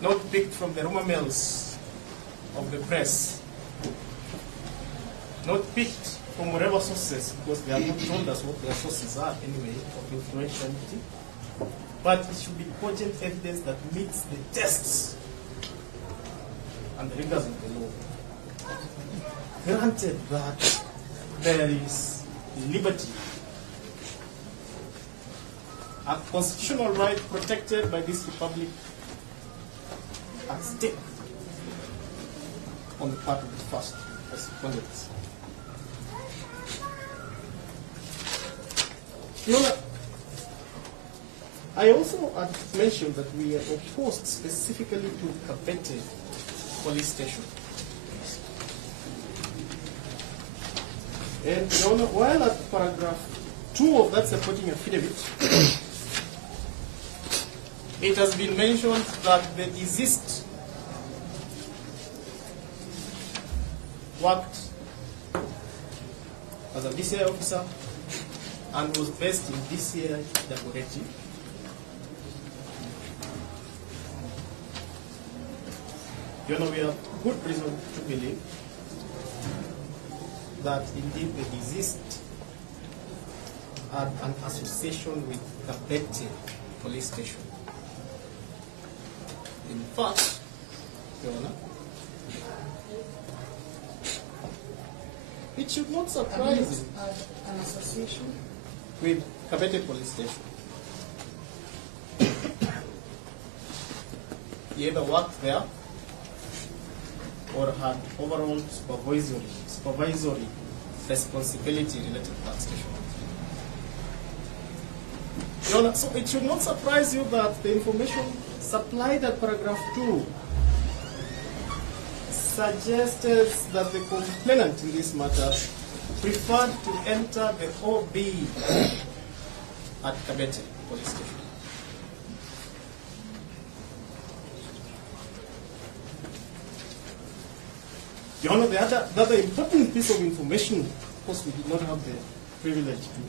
not picked from the rumor mills of the press, not picked from whatever sources, because they have not told us what their sources are anyway of influentiality, but it should be cogent evidence that meets the tests and the rigors of the law. Granted that there is liberty, a constitutional right protected by this republic at stake on the part of the first respondents. I also had mentioned that we are opposed specifically to Kabete police station. And while at paragraph 2 of that supporting affidavit, it has been mentioned that the deceased worked as a DCI officer and was based in DCI Dagoretti. We have good reason to believe that indeed the deceased had an association with Kabete police station. In fact, Your Honor, it should not surprise you an association with Kabete police station. He either worked there or had overall supervisory responsibility related to that station. Your Honor, so it should not surprise you that the information supplied at paragraph 2 suggested that the complainant in this matter preferred to enter the OB at Kabete police station. Your Honor, the other important piece of information, of course we did not have the privilege to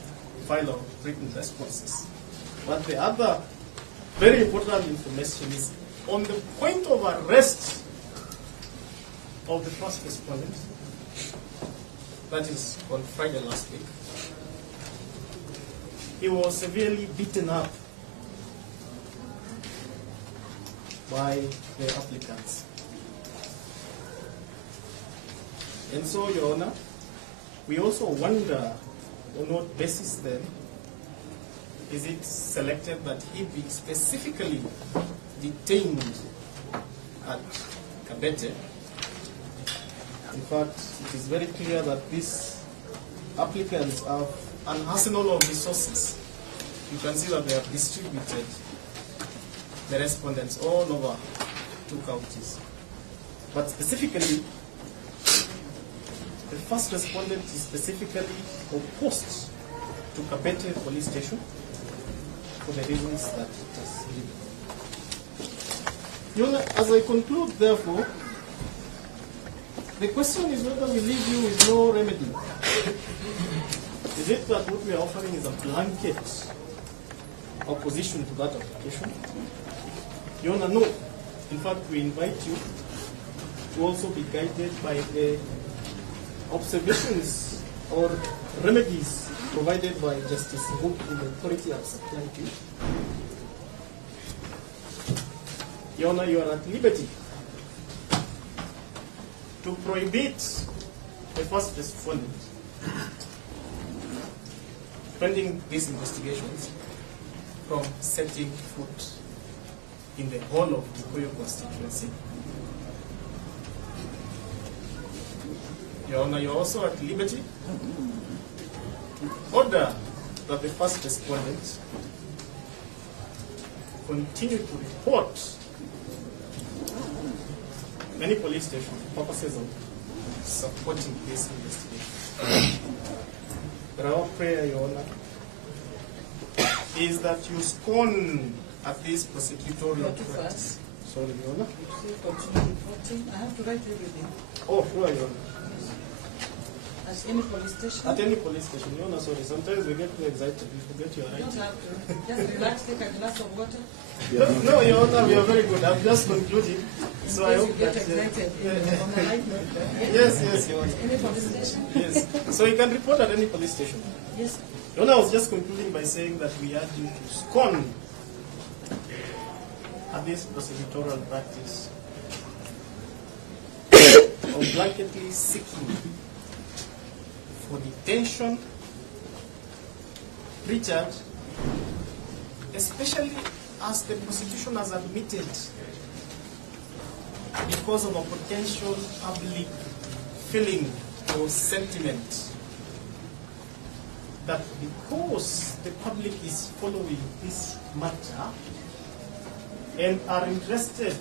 file our written responses, but the other very important information is on the point of arrest of the first respondent, that is on Friday last week. He was severely beaten up by the applicants. And so, Your Honor, we also wonder on what basis then is it selected that he be specifically detained at Kabete. In fact, it is very clear that these applicants have an arsenal of resources. You can see that they have distributed the respondents all over 2 counties. But specifically, the first respondent is specifically opposed to Kabete police station for the reasons that it has given. Your Honor, as I conclude, therefore, the question is whether we leave you with no remedy. Is it that what we are offering is a blanket opposition to that application? Your Honor, no. In fact, we invite you to also be guided by the observations or remedies provided by Justice Hook in the authority of supply to you. Your Honor, you are at liberty to prohibit the first respondent, pending these investigations, from setting foot in the whole of the Kikuyu constituency. Your Honor, you are also at liberty to order that the first respondent continue to report many police stations for purposes of supporting this investigation. But our prayer, Your Honor, is that you scorn at this prosecutorial practice. Sorry, Your Honor. Continue reporting. I have to write everything. Oh, sure, Your Honor. At any police station? At any police station. You know, sorry, sometimes we get too excited, we forget your You right. don't have to. Just relax, take a glass of water. No, Your Honor, we are very good. I'm just concluding. So I hope You get that, excited on the light note. yes, Your Honor. Any police station? Yes. So you can report at any police station. Yes. Your Honor, I was just concluding by saying that we urge you to scorn at this prosecutorial practice of blanketly seeking for detention, Richard, especially as the prosecution has admitted because of a potential public feeling or sentiment that because the public is following this matter and are interested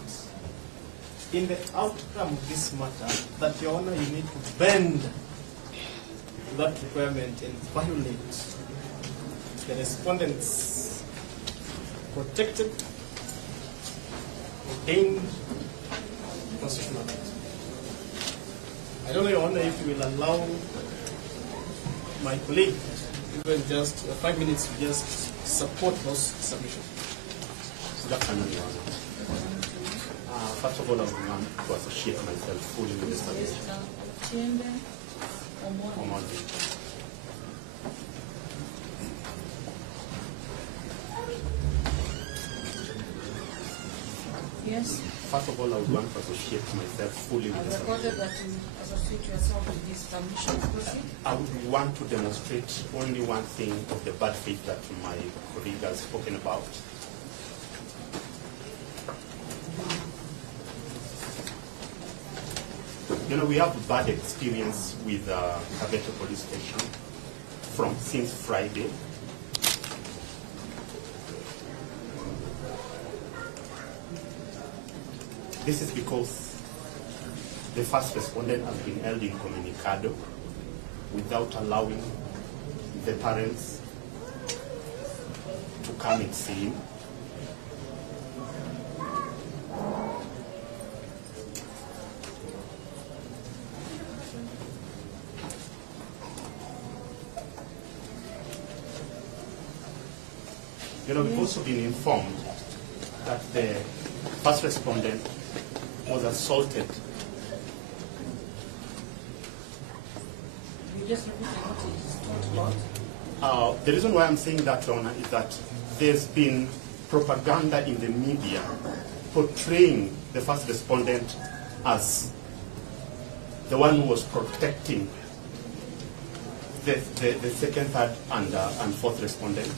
in the outcome of this matter, that, Your Honor, you need to bend to that requirement and violate the respondent's protected, ordained constitutional right. I don't know, Your Honor, if you will allow my colleague even just 5 minutes to just support those submissions. Good afternoon, Your Honor. First of all, I would want to associate myself fully with the submission. Yes. First of all, I would want to associate myself fully with I've the recorded submission. that you associate yourself with this submission. Proceed. I would want to demonstrate only one thing of the bad faith that my colleague has spoken about. You know, we have bad experience with Kabeto police station since Friday. This is because the first respondent has been held incommunicado without allowing the parents to come and see him. You know, we've also been informed that the first respondent was assaulted. You just repeat what you talked about. The reason why I'm saying that, Your Honor, is that there's been propaganda in the media portraying the first respondent as the one who was protecting the second, third, and fourth respondent.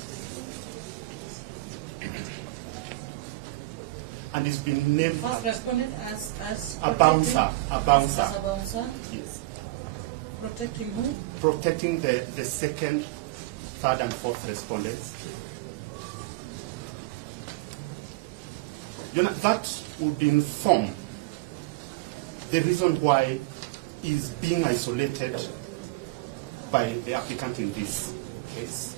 And it's been named First respondent as a bouncer. As a bouncer? Yes. Protecting who? Protecting the second, third, and fourth respondents. You know, that would inform the reason why he's being isolated by the applicant in this case.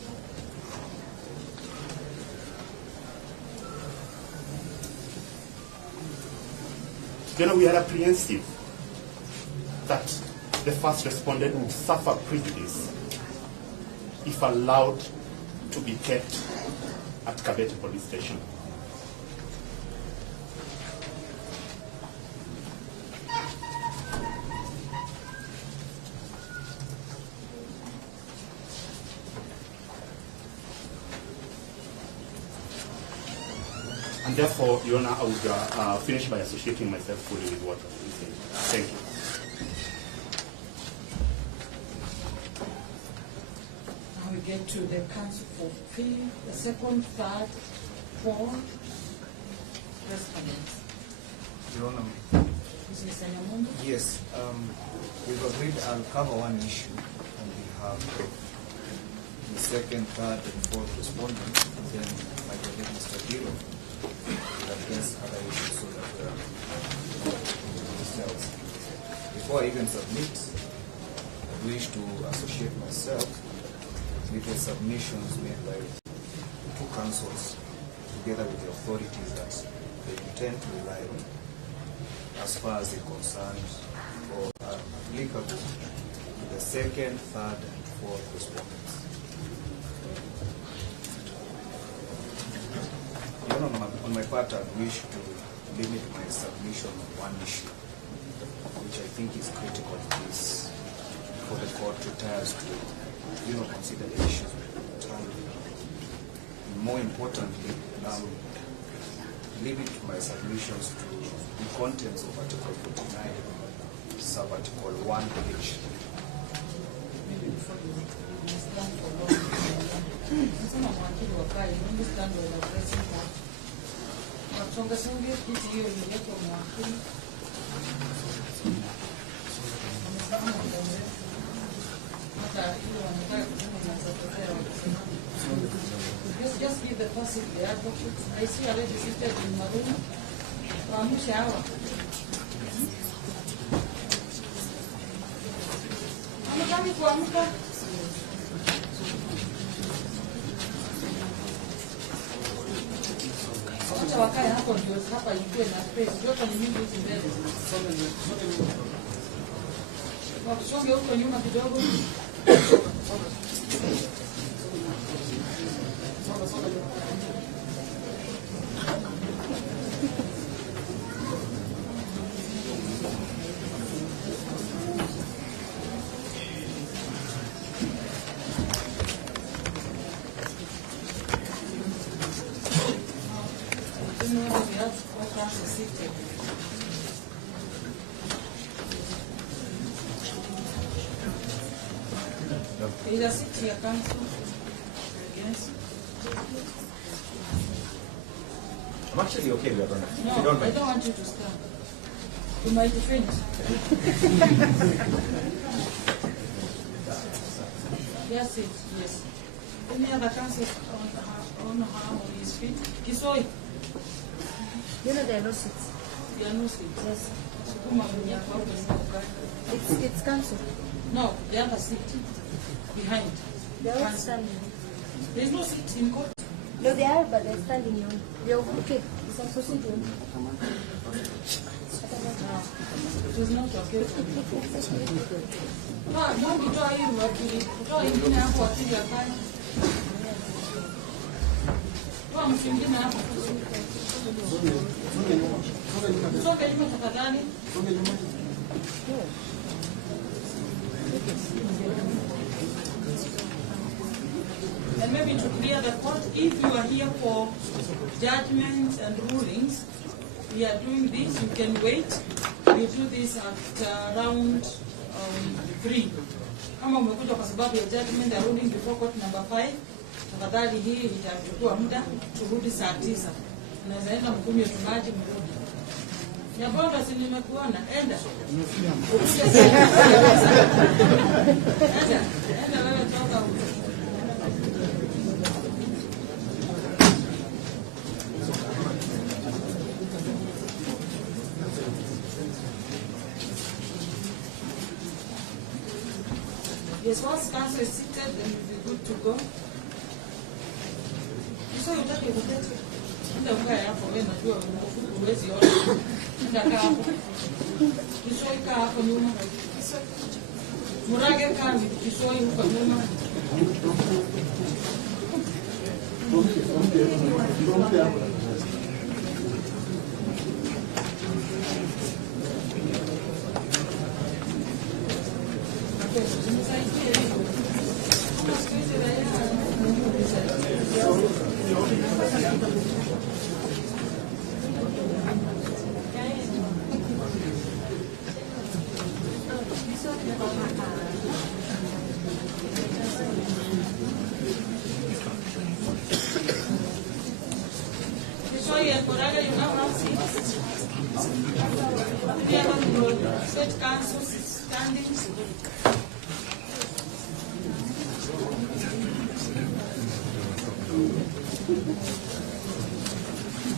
You know, we are apprehensive that the first respondent would suffer prejudice if allowed to be kept at Kabeto police station. And therefore, Your Honor, I would finish by associating myself fully with what I've been saying. Thank you. Now we get to the counsel for fee, the second, third, fourth respondents. Your Honor, Mr. Nyamundo? yes, we've agreed I'll cover one issue on behalf of the second, third, and fourth respondents, and then my colleague Mr. Giro will address other issues so that ourselves. Before I even submit, I wish to associate myself with the submissions made by two councils together with the authorities that they intend to rely on as far as they're concerned or are applicable to the second, third, and fourth respondents. On my part, I wish to limit my submission on one issue, which I think is critical to this, for the court retires to, consider the issues of time. More importantly, limit my submissions to the contents of Article 49, sub-Article 1H. Maybe before you stand for long, some of my people are crying, you understand what I'm pressing for. Wachonga songe kiti hiyo ilileta mwakili. Hata hiyo wanataka kusema unazotokea wakisema. Just give the person the advocate. I see already seated in the room. Waamushe hawa. Amekani kuamka. Wacha wakae hapo ndio hapa ikuwe na space. Yote ni mingi huku mbele. Wakusonge huko nyuma kidogo. Is a seat here, council? Yes. I'm actually okay with that. No, If you don't I mind. don't want you to stand. You might faint. Yes, yes. Any other council on how he is fit? Kisoi? You know there are no seats. There are no seats. Yes. It's council. No, the other seat. Behind. They are all standing. There is no seat in court. No, they are, but they're standing here. You're okay. It's a procedure. It was not okay. No, you don't even work with it. You don't even have what you are fine. No, I'm thinking now. It's okay, you must have done it. And maybe to clear the court, if you are here for judgments and rulings, we are doing this, you can wait. We do this at round 3. Kama umekuja kwa sababu ya judgment and ruling before court number 5, tafadhali hii itachukua muda, turudi saa 9. Unaweza enda mkunywe maji mrudi. Nyabondo si nimekuona, enda. Enda wewe toka huko. Yes, once council is seated, then we'll be good to go. So you take it, ndio ukae hapo wewe najua huwezi ona. Ndio kaa hapo. Kisoi kaa hapo nyuma. Murage kambi kisoi huko nyuma. State council standings.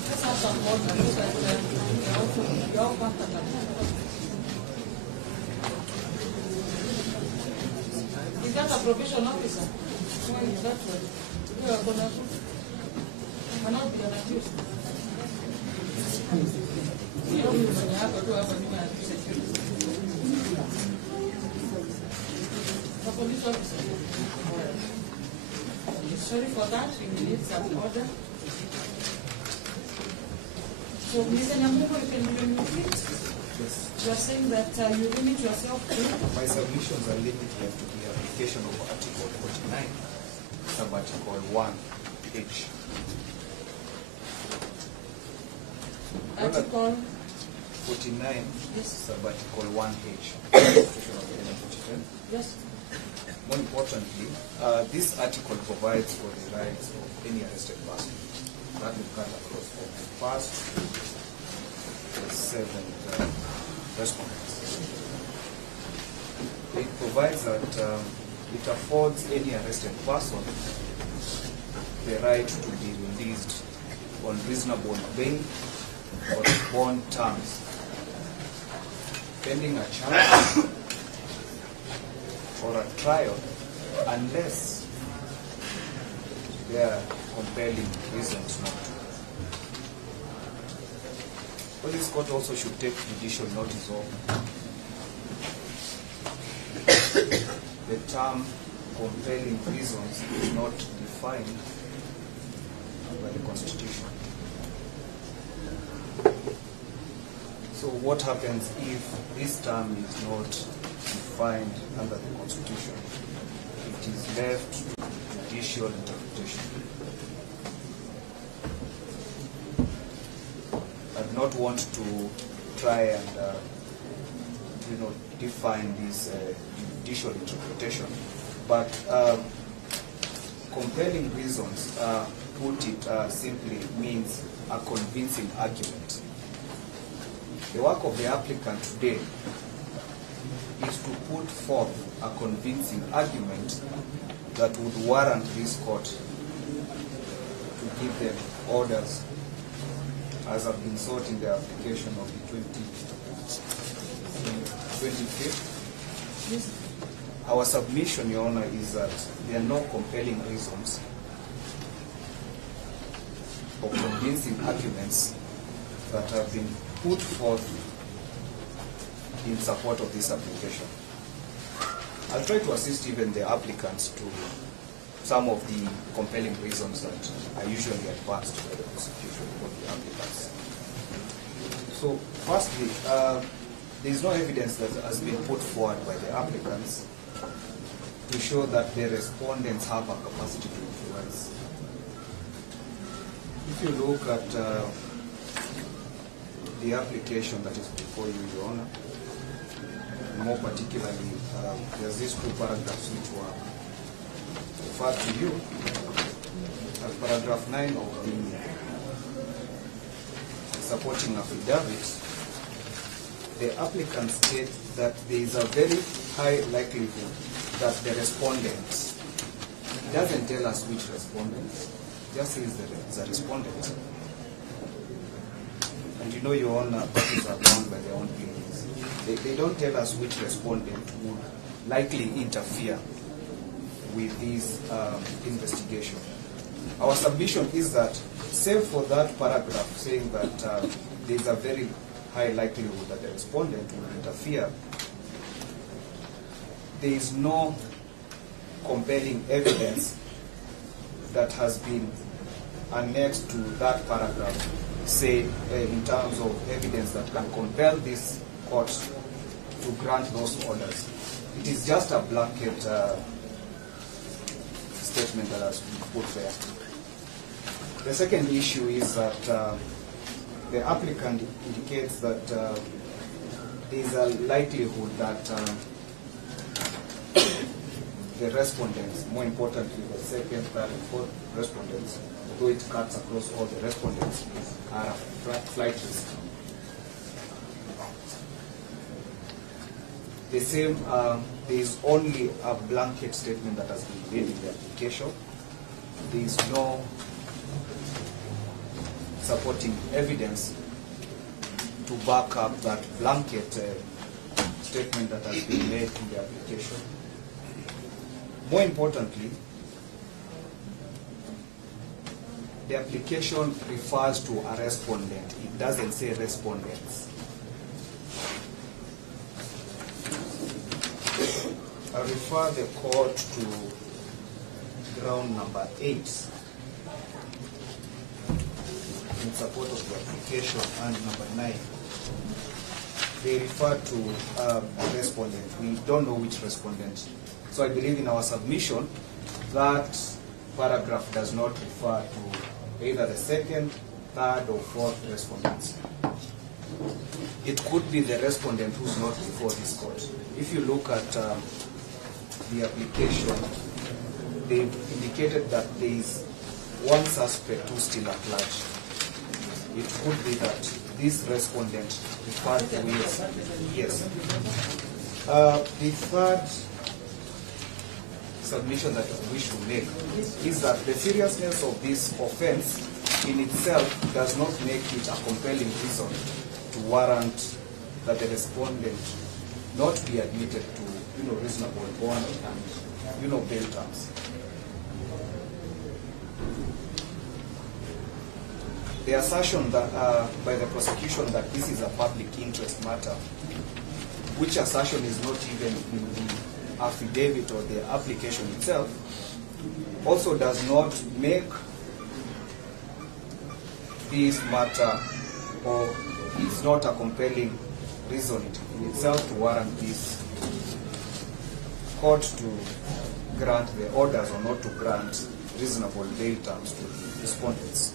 Let's have some water so that you're all comfortable. Is that a probation officer? Why is that one? You are going to cannot be an accused. You don't have to do have a new security. Sorry for that, we need some order. So, Mr. Nyamugo, you can repeat? Yes. You are saying that you limit yourself to? My submissions are limited to the application of Article 49, sub-Article 1H. Article 49, Yes. sub-Article 1H. Application of Element 47. Yes. More importantly, this article provides for the rights of any arrested person. That will cut across from the first to the seventh respondents. It provides that it affords any arrested person the right to be released on reasonable bail or bond terms, pending a charge or a trial, unless there are compelling reasons not to. Police court also should take judicial notice of the term compelling reasons is not defined by the Constitution. So what happens if this term is not defined under the Constitution? It is left to judicial interpretation. I do not want to try and define this judicial interpretation, but compelling reasons, put it simply, means a convincing argument. The work of the applicant today is to put forth a convincing argument that would warrant this court to give them orders as have been sought in the application of the 25th. Yes. Our submission, Your Honor, is that there are no compelling reasons or convincing arguments that have been put forth in support of this application. I'll try to assist even the applicants to some of the compelling reasons that are usually advanced by the prosecution for the applicants. So, firstly, there is no evidence that has been put forward by the applicants to show that the respondents have a capacity to influence. If you look at the application that is before you, Your Honor, more particularly, there's these two paragraphs which were referred to you. As paragraph 9 of the supporting affidavit, the applicant states that there is a very high likelihood that the respondents, it doesn't tell us which respondents, just says the respondent. And you know, Your Honor, parties are bound by their own feelings. They don't tell us which respondent would likely interfere with this investigation. Our submission is that, save for that paragraph saying that there is a very high likelihood that the respondent will interfere, there is no compelling evidence that has been annexed to that paragraph, say in terms of evidence that can compel this court to grant those orders. It is just a blanket statement that has been put there. The second issue is that the applicant indicates that there is a likelihood that the respondents, more importantly the second, third, and fourth respondents, although it cuts across all the respondents, are a flight risk. The same, there is only a blanket statement that has been made in the application. There is no supporting evidence to back up that blanket statement that has been made in the application. More importantly, the application refers to a respondent. It doesn't say respondents. I refer the court to ground number 8 in support of the application, and number 9, they refer to the respondent. We don't know which respondent. So I believe in our submission that paragraph does not refer to either the second, third, or fourth respondents. It could be the respondent who's not before this court. If you look at the application, they've indicated that there is one suspect who's still at large. It could be that this respondent referred to is, yes. The third submission that we wish to make is that the seriousness of this offense in itself does not make it a compelling reason to warrant that the respondent not be admitted to, reasonable bond and, bail terms. The assertion that by the prosecution that this is a public interest matter, which assertion is not even in the affidavit or the application itself, also does not make this matter, or is not a compelling reason in itself to warrant this court to grant the orders or not to grant reasonable bail terms to the respondents.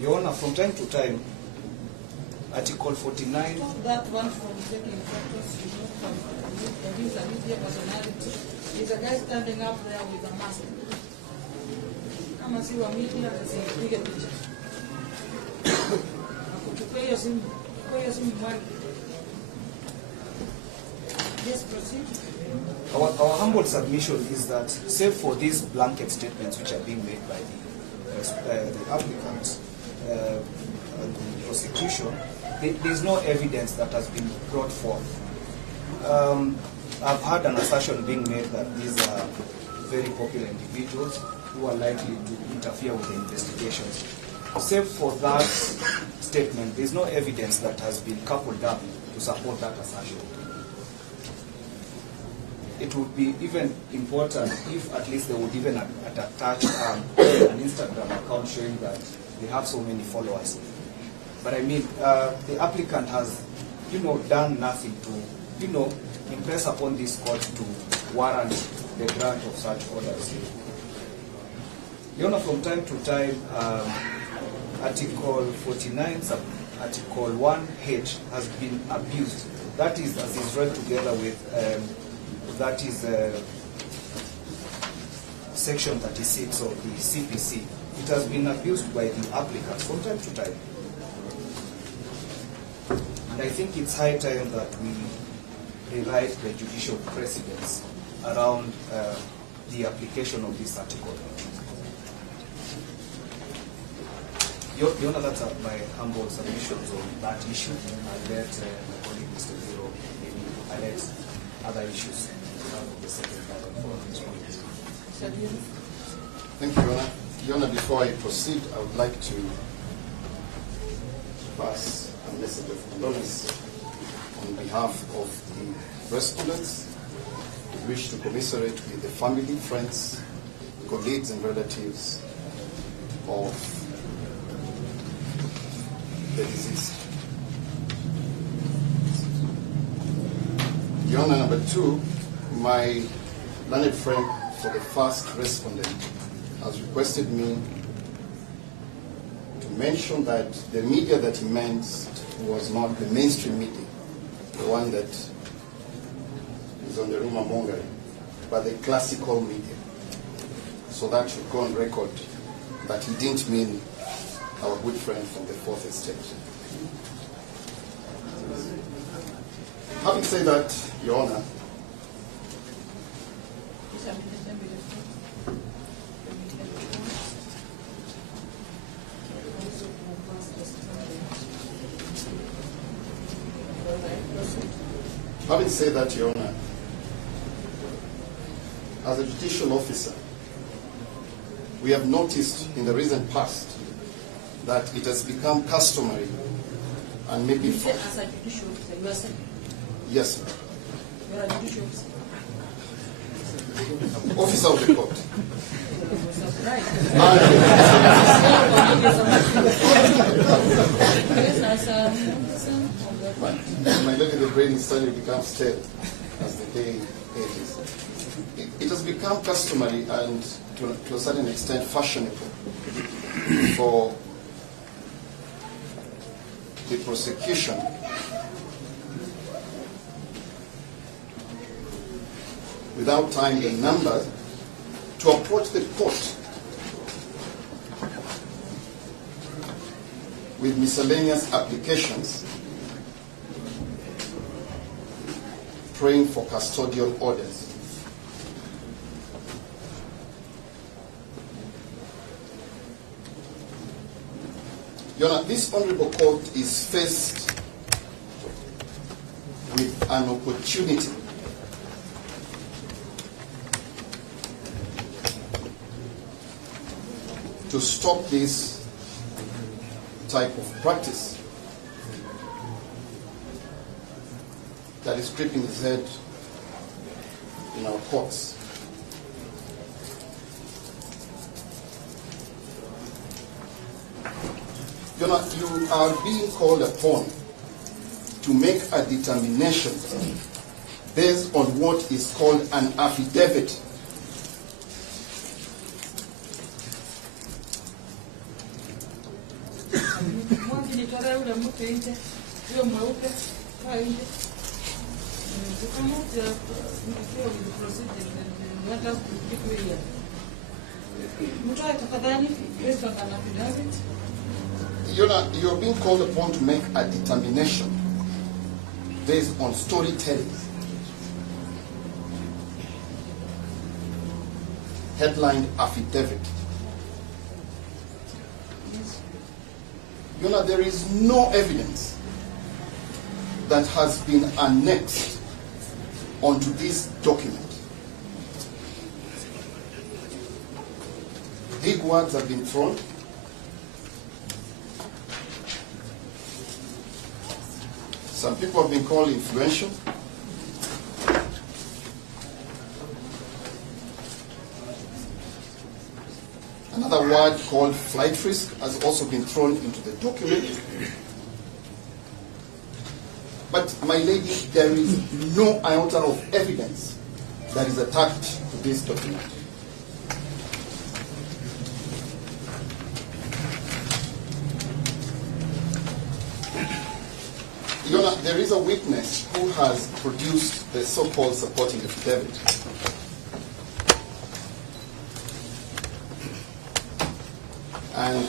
Your Honor, from time to time, Article 49. That one from taking photos, from his media personality, is a guy standing up there with a mask. Kama si wa media, asipige picha. Akuchukua hiyo simu mwake. Yes, proceed. Our humble submission is that, save for these blanket statements which are being made by the applicant and the prosecution, there is no evidence that has been brought forth. I've heard an assertion being made that these are very popular individuals who are likely to interfere with the investigations. Save for that statement, there is no evidence that has been coupled up to support that assertion. It would be even important if at least they would even attach an Instagram account showing that they have so many followers. But I mean, the applicant has, done nothing to, impress upon this court to warrant the grant of such orders. From time to time, Article 49, Article 1H has been abused. That is, as is read together with, that is Section 36 of the CPC. It has been abused by the applicants from time to time. And I think it's high time that we rewrite the judicial precedents around the application of this article. Your Honor, that's my humble submissions on that issue. I'll let my colleague Mr. Biro maybe highlight other issues of the second and fourth respondents. Thank you, Your Honor. Your Honor, before I proceed, I would like to pass a message of condolence on behalf of the respondents. We wish to commiserate with the family, friends, colleagues, and relatives of the deceased. Your Honor, number 2, my learned friend for the first respondent has requested me to mention that the media that he meant was not the mainstream media, the one that is on the rumor mongering, but the classical media. So that should go on record that he didn't mean our good friend from the Fourth Estate. Having said that, Your Honor, having said that, Your Honor, as a judicial officer, we have noticed in the recent past that it has become customary and maybe... You said as a judicial officer, you are saying? Yes, ma'am. You are a judicial officer. officer of the court. My lady, the brain is starting to become stale as the day ages. It has become customary and to a certain extent fashionable for the prosecution without time in numbers to approach the court with miscellaneous applications praying for custodial orders. Your Honor, this honorable court is faced with an opportunity to stop this type of practice that is creeping its head in our courts. Your Honor, you are being called upon to make a determination based on what is called an affidavit. Your Honor, you're being called upon to make a determination based on storytelling. Headline affidavit. Your Honor, there is no evidence that has been annexed onto this document. Big words have been thrown. Some people have been called influential. Another word called flight risk has also been thrown into the document. But, my lady, there is no iota of evidence that is attached to this document. Your Honor, there is a witness who has produced the so-called supporting affidavit. And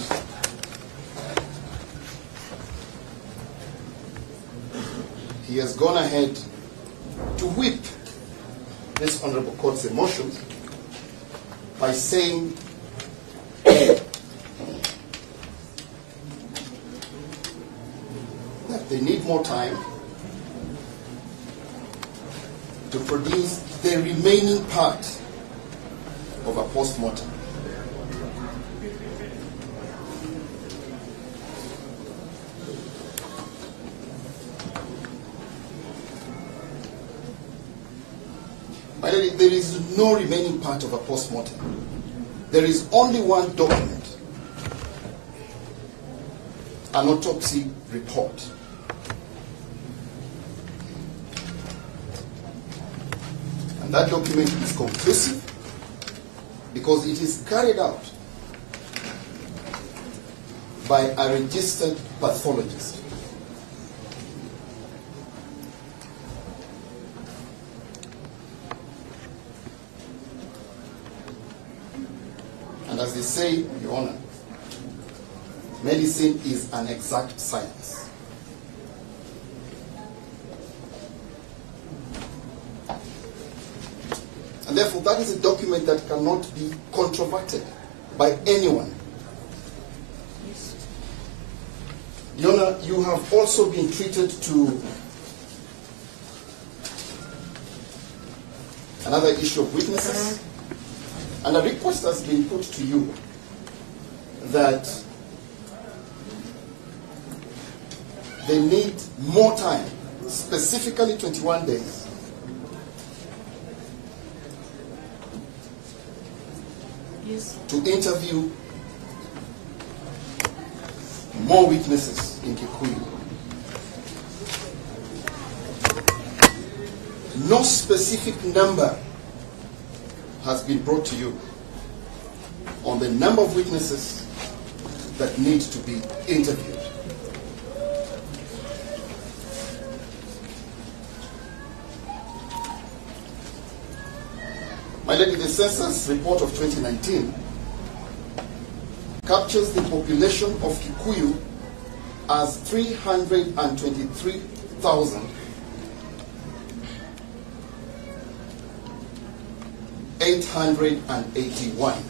he has gone ahead to whip this honorable court's emotions by saying they need more time to produce the remaining part of a post-mortem. My lady, there is no remaining part of a post-mortem. There is only one document, an autopsy report. And that document is conclusive because it is carried out by a registered pathologist. And as they say, Your Honor, medicine is an exact science. And therefore, that is a document that cannot be controverted by anyone. Your Honor, you have also been treated to another issue of witnesses, and a request has been put to you that they need more time, specifically 21 days, to interview more witnesses in Kikuyu. No specific number has been brought to you on the number of witnesses that need to be interviewed. My lady, the census report of 2019 captures the population of Kikuyu as 323,881.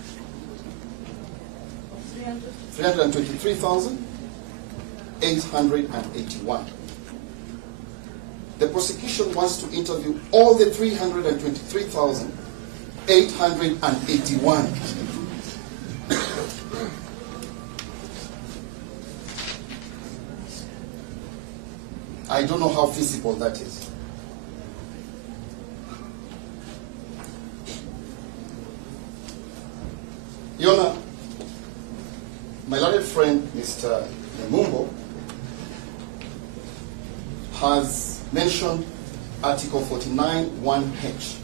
323,881. The prosecution wants to interview all the 323,881. I don't know how feasible that is. Your Honor, my learned friend, Mr. Nemumbo, has mentioned Article 49(1)(h),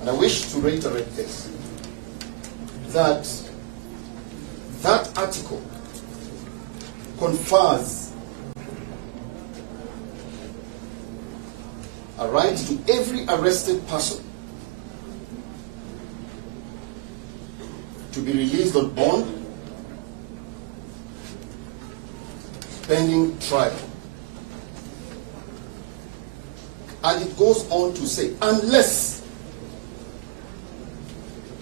and I wish to reiterate this, that article confers a right to every arrested person to be released on bond pending trial. And it goes on to say, unless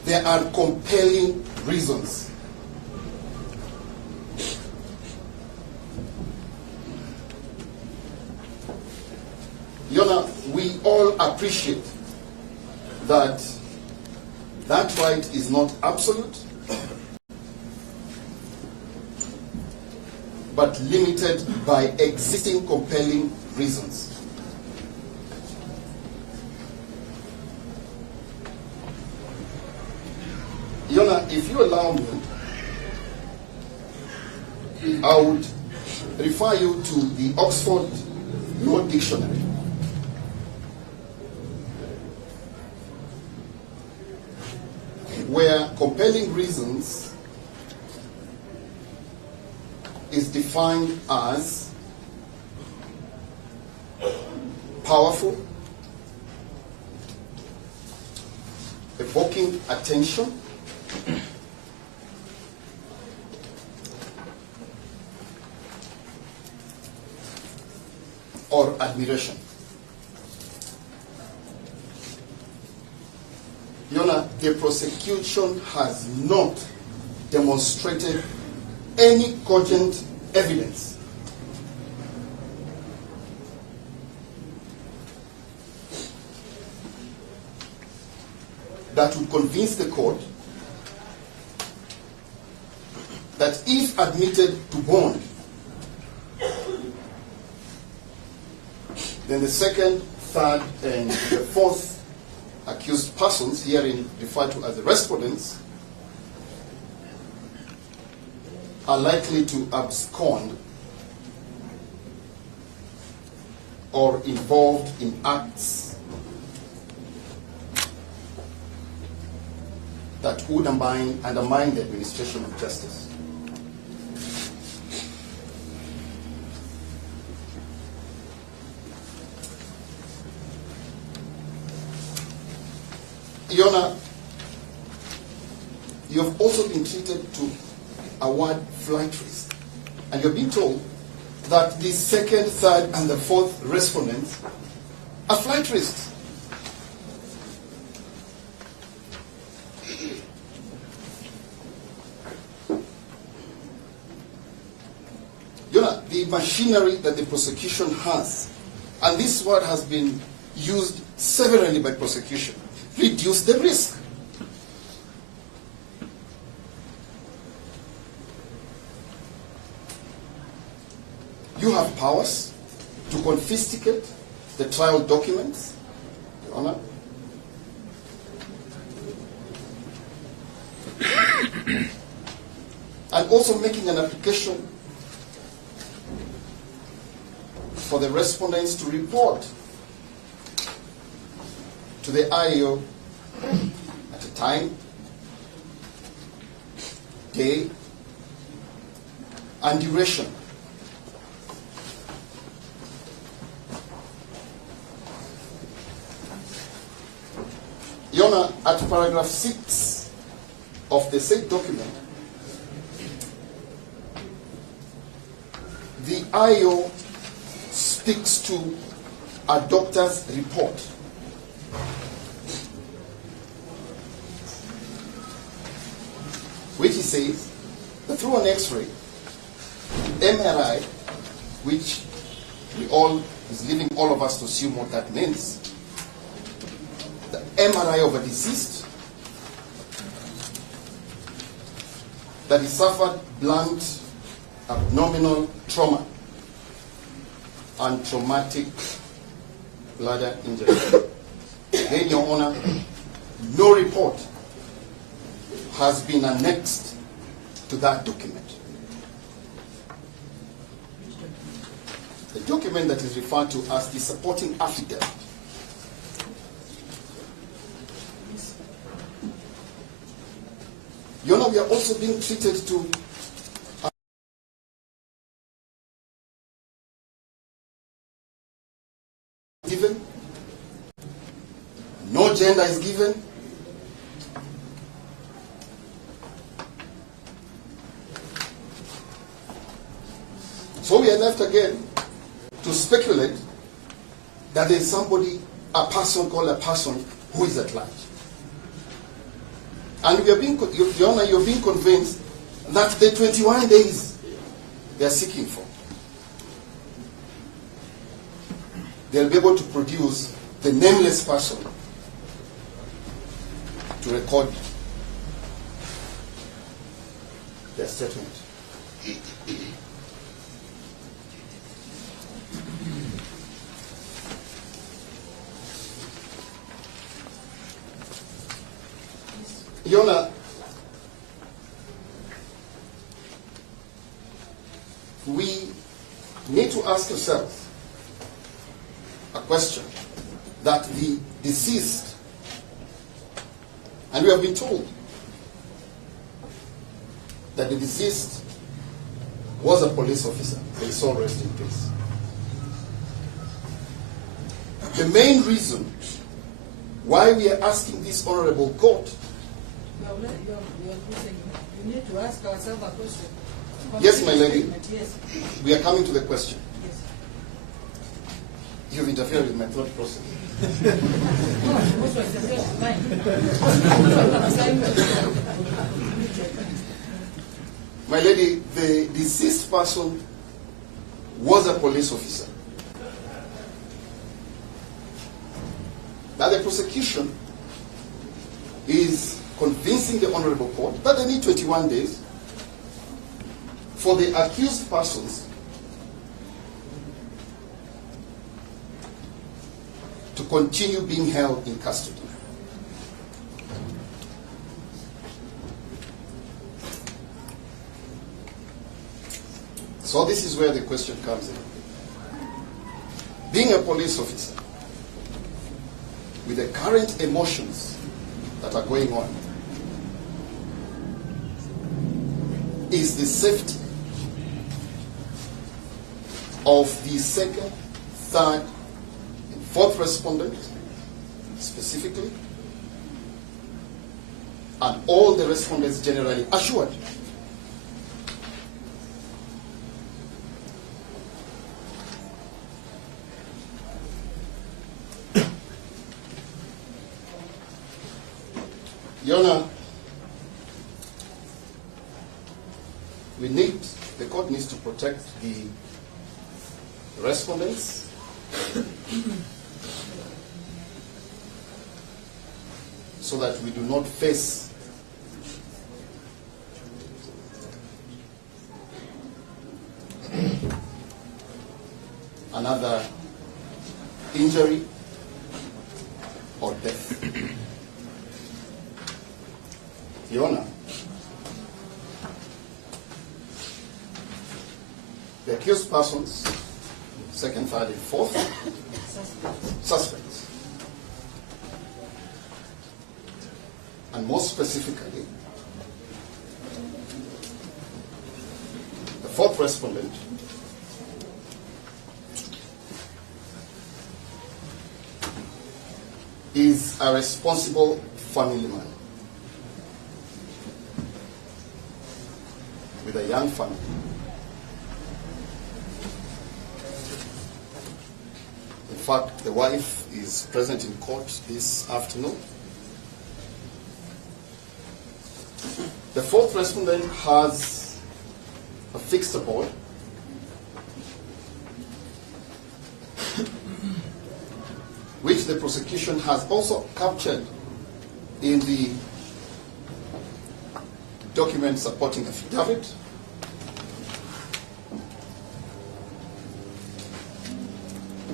there are compelling reasons. Your Honor, we all appreciate that that right is not absolute, but limited by existing compelling reasons. Your Honor, if you allow me, I would refer you to the Oxford Law Dictionary, where compelling reasons is defined as powerful, evoking attention, or admiration. Your Honor, the prosecution has not demonstrated any cogent evidence that would convince the court that if admitted to bond, then the second, third, and the fourth accused persons, herein referred to as the respondents, are likely to abscond or involved in acts that would undermine the administration of justice. Your Honor, you have also been treated to award flight risk, and you've been told that the second, third, and the fourth respondents are flight risks. Your Honor, the machinery that the prosecution has, and this word has been used severally by prosecution, reduce the risk. You have powers to confiscate the trial documents, Your Honor. and also making an application for the respondents to report to the IAO at a time, day, and duration. Your Honor, at paragraph 6 of the said document, the IAO speaks to a doctor's report, which he says that through an X-ray, MRI, which is leaving all of us to assume what that means, the MRI of a deceased that he suffered blunt abdominal trauma and traumatic bladder injury. Again, Your Honor, no report has been annexed to that document. The document that is referred to as the supporting affidavit. Your Honor, we are also being treated to given, no gender is given, so we are left again to speculate that there is somebody, a person called a person who is at large. And we are being, Your Honor, you're being convinced that the 21 days they are seeking for, they'll be able to produce the nameless person to record their statement. Your Honor, we need to ask ourselves a question that the deceased, and we have been told that the deceased was a police officer. May his soul rest in peace. The main reason why we are asking this honorable court, You need to ask ourselves a question. Yes, my lady. Yes. We are coming to the question. Yes. You've interfered with my thought process. My lady, the deceased person was a police officer. Now the prosecution is convincing the honorable court that they need 21 days for the accused persons to continue being held in custody. So this is where the question comes in. Being a police officer, with the current emotions that are going on, is the safety of the second, third, and fourth respondent, specifically, and all the respondents generally assured. Your Honor, the court needs to protect the respondents so that we do not face another injury or death. Your Honor, the accused persons, second, third, and fourth, suspects. And more specifically, the fourth respondent is a responsible family man with a young family. In fact, the wife is present in court this afternoon. The fourth respondent has a fixed abode which the prosecution has also captured in the document supporting the affidavit.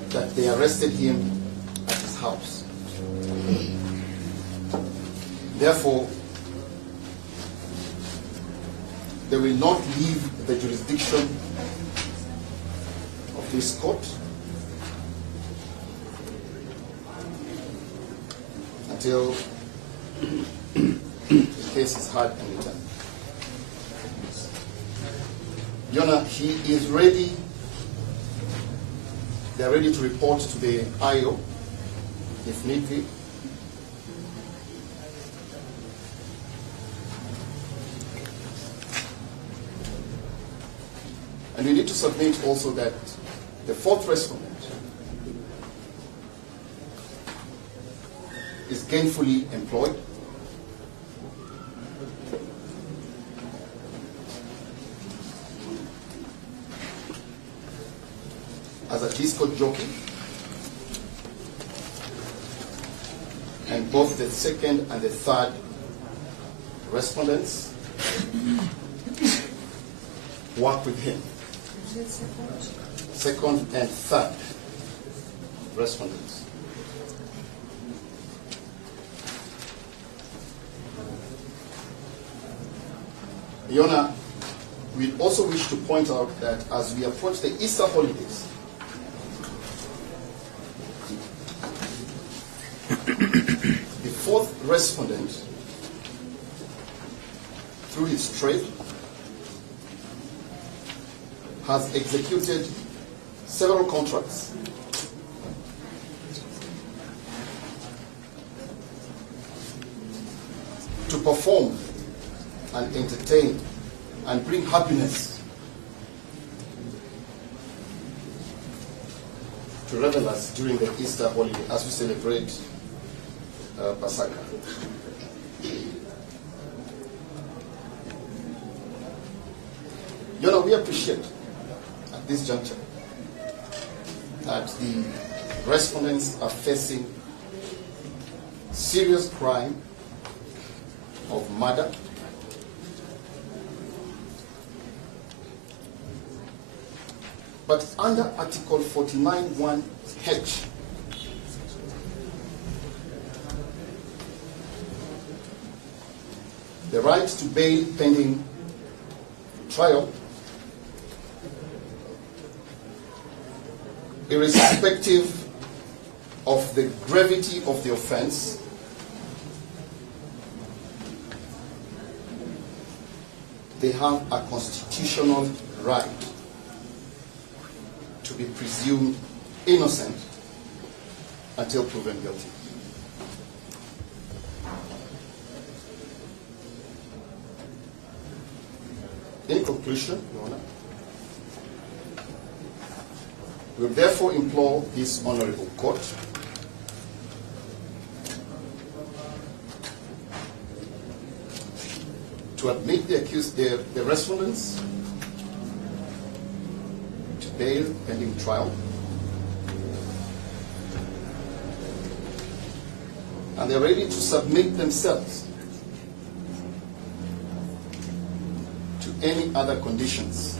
That they arrested him at his house. Therefore, they will not leave the jurisdiction of this court until the case is heard and returned. Your Honor, he is ready. They are ready to report to the IO if need be. And we need to submit also that the fourth respondent is gainfully employed, as a disco jockey, and both the second and the third respondents work with him. Second and third respondents. Your Honor, we also wish to point out that as we approach the Easter holidays, the fourth respondent, through his trade, has executed several contracts to perform and entertain and bring happiness to revelers during the Easter holiday as we celebrate Passover. You know, we appreciate at this juncture that the respondents are facing serious crime of murder, but under Article 49(1)(h), the right to bail pending trial, irrespective of the gravity of the offense, they have a constitutional right to be presumed innocent until proven guilty. In conclusion, Your Honor, we therefore implore this honorable court to admit the accused, the respondents to bail pending trial, and they're ready to submit themselves to any other conditions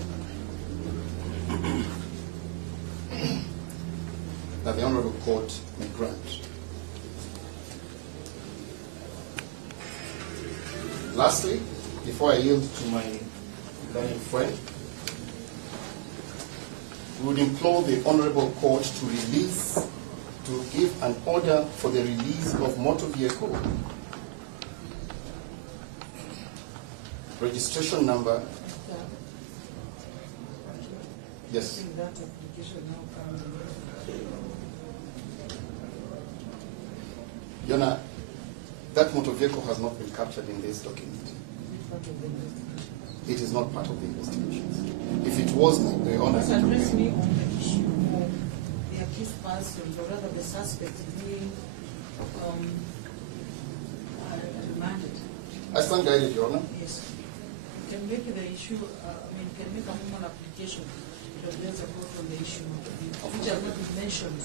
that the Honorable Court may grant. Lastly, before I yield to my learned friend, we would implore the Honorable Court to give an order for the release of motor vehicle registration number. Yes. That application now comes Your Honor, that motor vehicle has not been captured in this document. It is not part of the investigations. If it was, the Honor. Just address me on the issue of the accused person, or rather the suspect being remanded. I stand guided, Your Honor. Yes. You can make the issue, you can make a formal application to address a vote on the issue which has not been mentioned.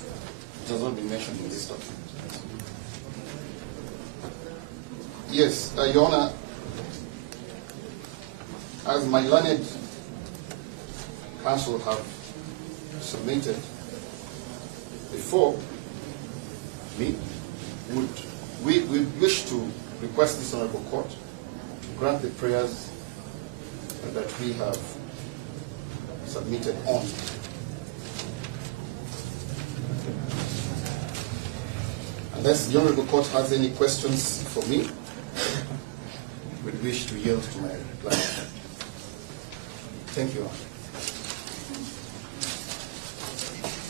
It has not been mentioned in this document. Yes, Your Honor, as my learned counsel have submitted before me, we wish to request this Honorable Court to grant the prayers that we have submitted on. Unless the Honorable Court has any questions for me, we wish to yield to my reply. Thank you.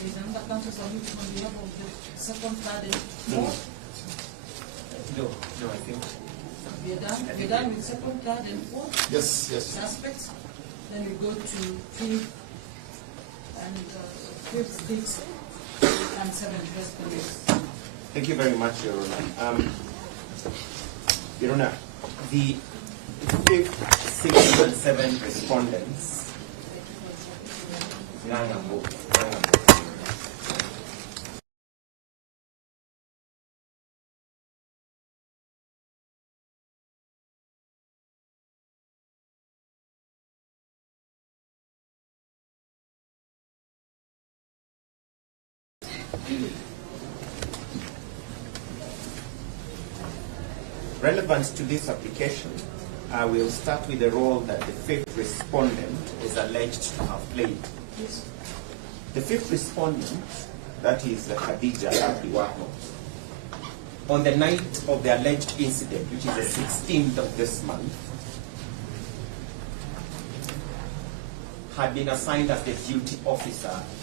Is another counsel submitting on behalf of the second, third, and fourth? No, I think. We're done with second, third, and fourth Yes, yes. suspects. Then we go to fifth and fifth, sixth, and seventh respondents. Thank you very much, Your Honor. Your Honor, the 5th, 6th, and 7th respondents. Relevant to this application, I will start with the role that the 5th respondent is alleged to have played. Yes. The 5th respondent, that is Khadija Abdiwako, on the night of the alleged incident, which is the 16th of this month, had been assigned as the duty officer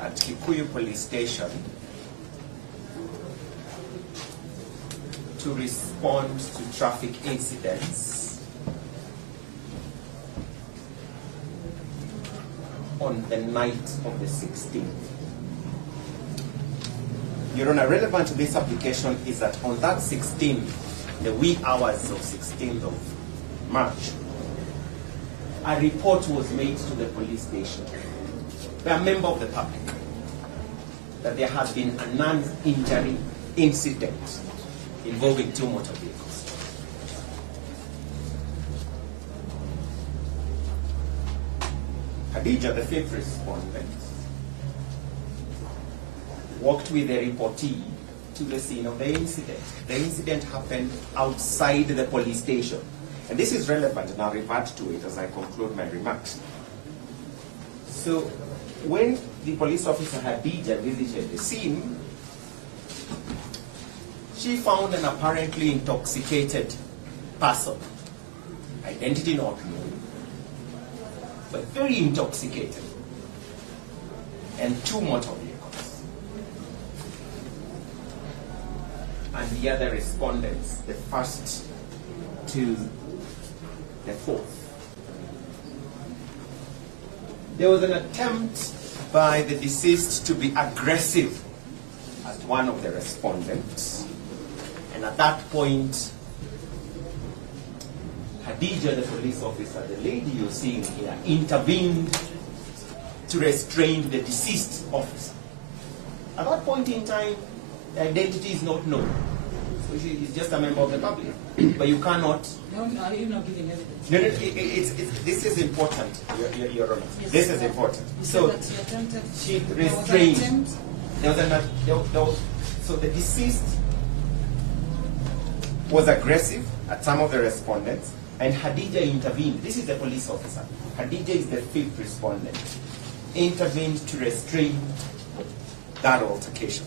at Kikuyu Police Station to respond to traffic incidents on the night of the 16th. Your Honor, relevant to this application is that on that 16th, the wee hours of 16th of March, a report was made to the police station by a member of the public that there has been a non-injury incident involving 2 motor vehicles. Khadija, the 5th respondent, walked with the reportee to the scene of the incident. The incident happened outside the police station. And this is relevant, and I'll revert to it as I conclude my remarks. So, when the police officer Khadija visited the scene, she found an apparently intoxicated person, identity not known, but very intoxicated, and 2 motor vehicles. And the other respondents, the 1st to the 4th. There was an attempt by the deceased to be aggressive at one of the respondents. And at that point, Khadija, the police officer, the lady you're seeing here, intervened to restrain the deceased officer. At that point in time, the identity is not known. So she is just a member of the public. But you cannot... No, are you not giving evidence? No, this is important, Your Honor. Yes. This is important. You So said that she attempted, she there was an restrained. attempt. So the deceased was aggressive at some of the respondents, and Hadija intervened. This is the police officer. Hadija is the fifth respondent. Intervened to restrain that altercation.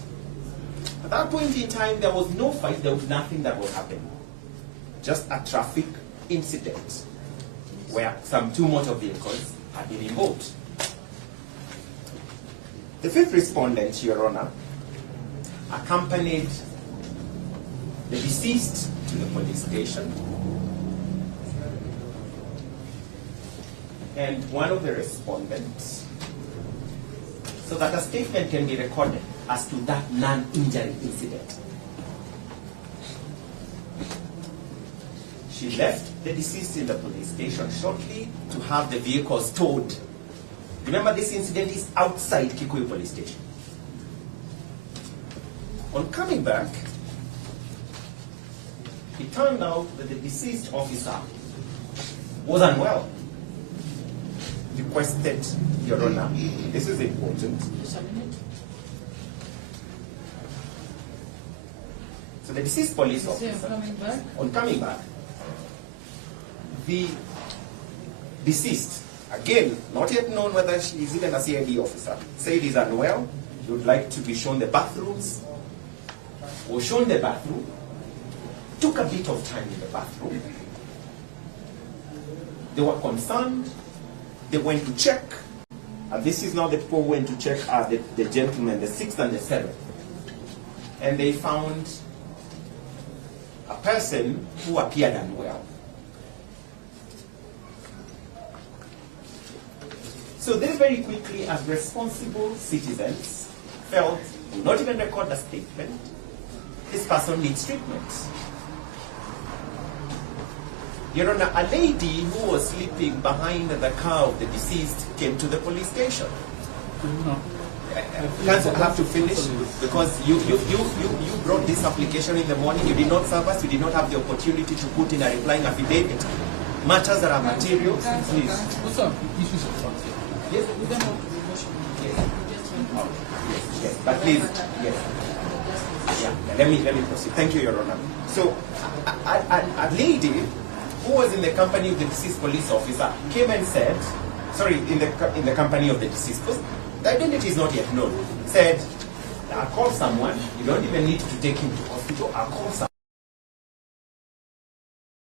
At that point in time, there was no fight, there was nothing that was happening. Just a traffic incident where some two motor vehicles had been involved. The fifth respondent, Your Honor, accompanied the deceased to the police station, and one of the respondents, so that a statement can be recorded as to that non-injury incident. She left the deceased in the police station shortly to have the vehicles towed. Remember, this incident is outside Kikuyu police station. On coming back, it turned out that the deceased officer was unwell. Requested, Your Honor, this is important. So the deceased police officer, on coming back, the deceased, again, not yet known whether she is even a CID officer, said he's unwell, he would like to be shown the bathrooms, was shown the bathroom, took a bit of time in the bathroom. They were concerned, they went to check, and this is now the people who went to check are the gentlemen, the 6th and the 7th. And they found a person who appeared unwell. So they very quickly, as responsible citizens, felt, do not even record a statement, this person needs treatment. Your Honor, a lady who was sleeping behind the car of the deceased came to the police station. Counsel, have to finish because you brought this application in the morning. You did not serve us. You did not have the opportunity to put in a replying affidavit. Matters that are material, please. What's up? Issues of trust. Yes. Yes. But please, yes. Yeah. Let me proceed. Thank you, Your Honor. So, a lady who was in the company of the deceased police officer came and said, sorry, in the company of the deceased, because the identity is not yet known, said, I'll call someone, you don't even need to take him to hospital, I'll call someone.